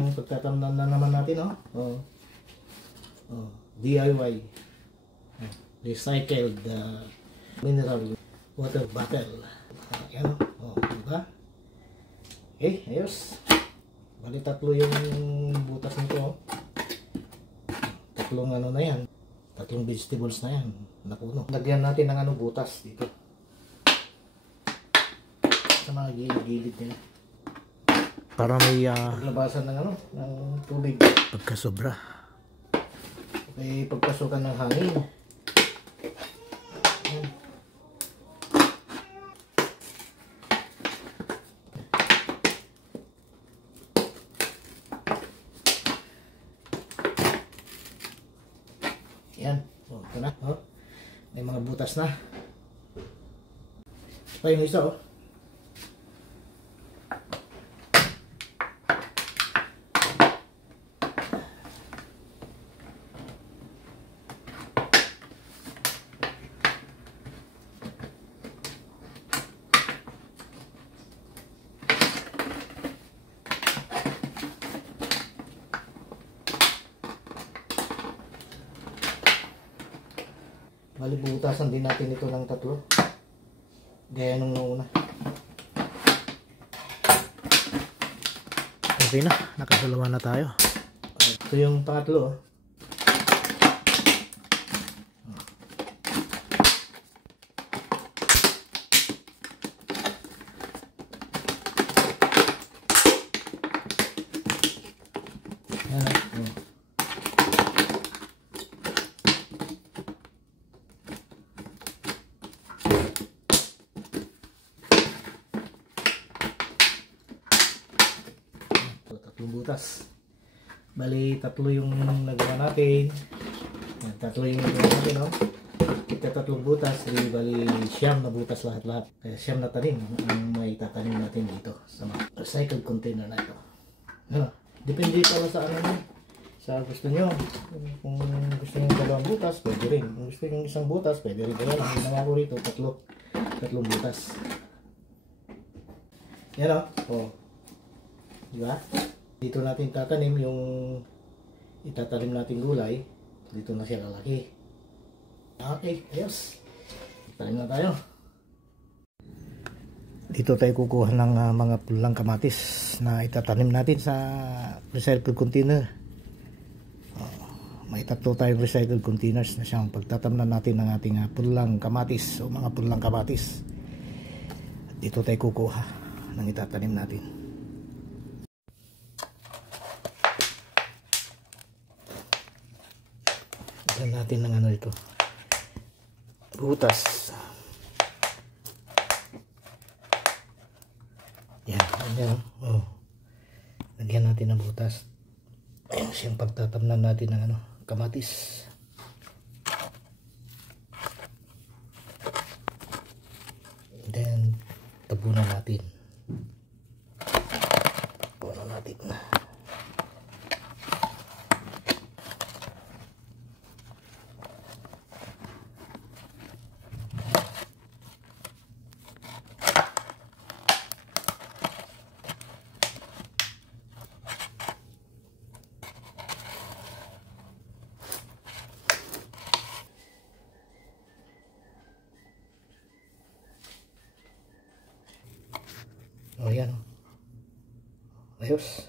yung pagtatamnan na naman natin, oh. Oh. Oh, DIY. Recycled mineral water bottle. Ayan, oh, diba? Okay, ayos. Bali tatlo yung butas nito, oh. Tatlong ano na yan. Tatlong vegetables na yan. Napuno. Lagyan natin ng ano butas dito. Sa mga gilid-gilid nila. Para may paglabasan ng ano, ng tubig. Pagkasobra. May pagpasukan ng hangin. Ayan. Yan. Oh, ito na. Oh. May mga butas na. Pa yung isa, oh. Malibutasan din natin ito ng tatlo. Gaya nung nauna. Okay na, nakasalawa na tayo. Ito yung pangatlo. Tatlong butas. Bali, tatlo yung nagawa natin. Tatlo yung nagawa natin, no? Tatlong butas. Bali, siyam na butas lahat-lahat. Kaya siyam na tanim ang may tatanim natin dito sa mga recycled container na ito. Ano? Depende pala sa ano nyo. Sa gusto nyo. Kung gusto nyo dalawang butas, pwede rin. Kung gusto nyo isang butas, pwede rin. Kaya lang, ginawa ko rito, tatlong butas. Yan, o. Oh. Diba? Dito natin tatanim yung itatanim natin gulay. Dito na siya lalaki. Okay, ayos. Tanim na tayo. Dito tayo kukuha ng mga pulang kamatis na itatanim natin sa recycled container. May tatlo tayong recycled containers na siyang pagtatamnan natin ng ating pulang kamatis o mga pulang kamatis. Dito tayo kukuha ng itatanim natin. Lagyan natin ng ano ito, butas. Yan, yan. Oh. Lagyan natin ng butas. Ayun siyang pagtatamnan natin ng ano, kamatis. Then tabunan natin. Tabunan natin na. O yan, ayos.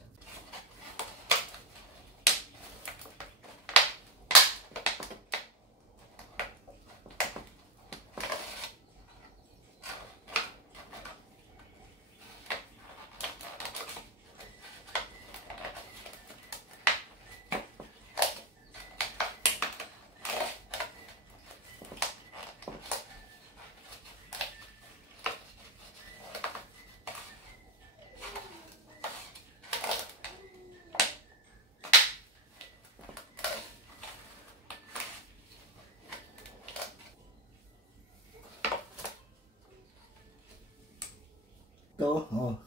Ito, oh,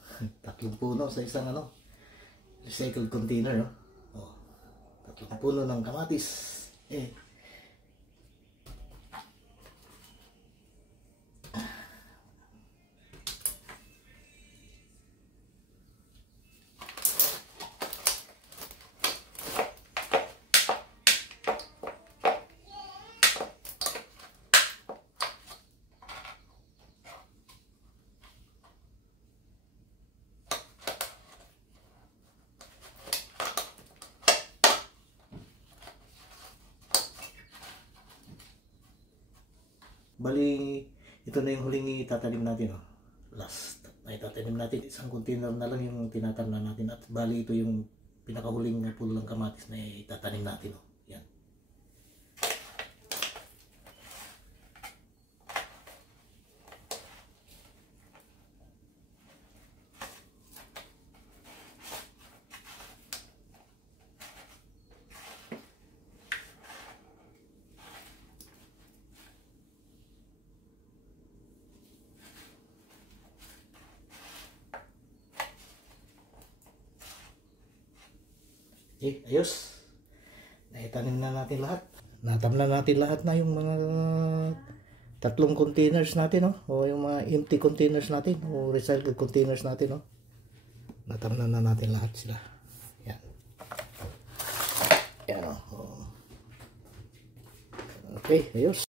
tatlong puno sa isang ano, recycled container, oh. Tatlong puno ng kamatis. Bali, ito na yung huling itatanim natin. Oh. Last na itatanim natin. Isang container na lang yung tinatamnan natin. At bali, ito yung pinakahuling pulo ng kamatis na itatanim natin. Oh. Yan. Okay, ayos. Naitanim na natin lahat. Natamnan natin lahat na yung mga tatlong containers natin, no? O yung mga empty containers natin, o recycled containers natin, no? Natamnan na natin lahat sila. Yan. Yan, oh. Okay, ayos.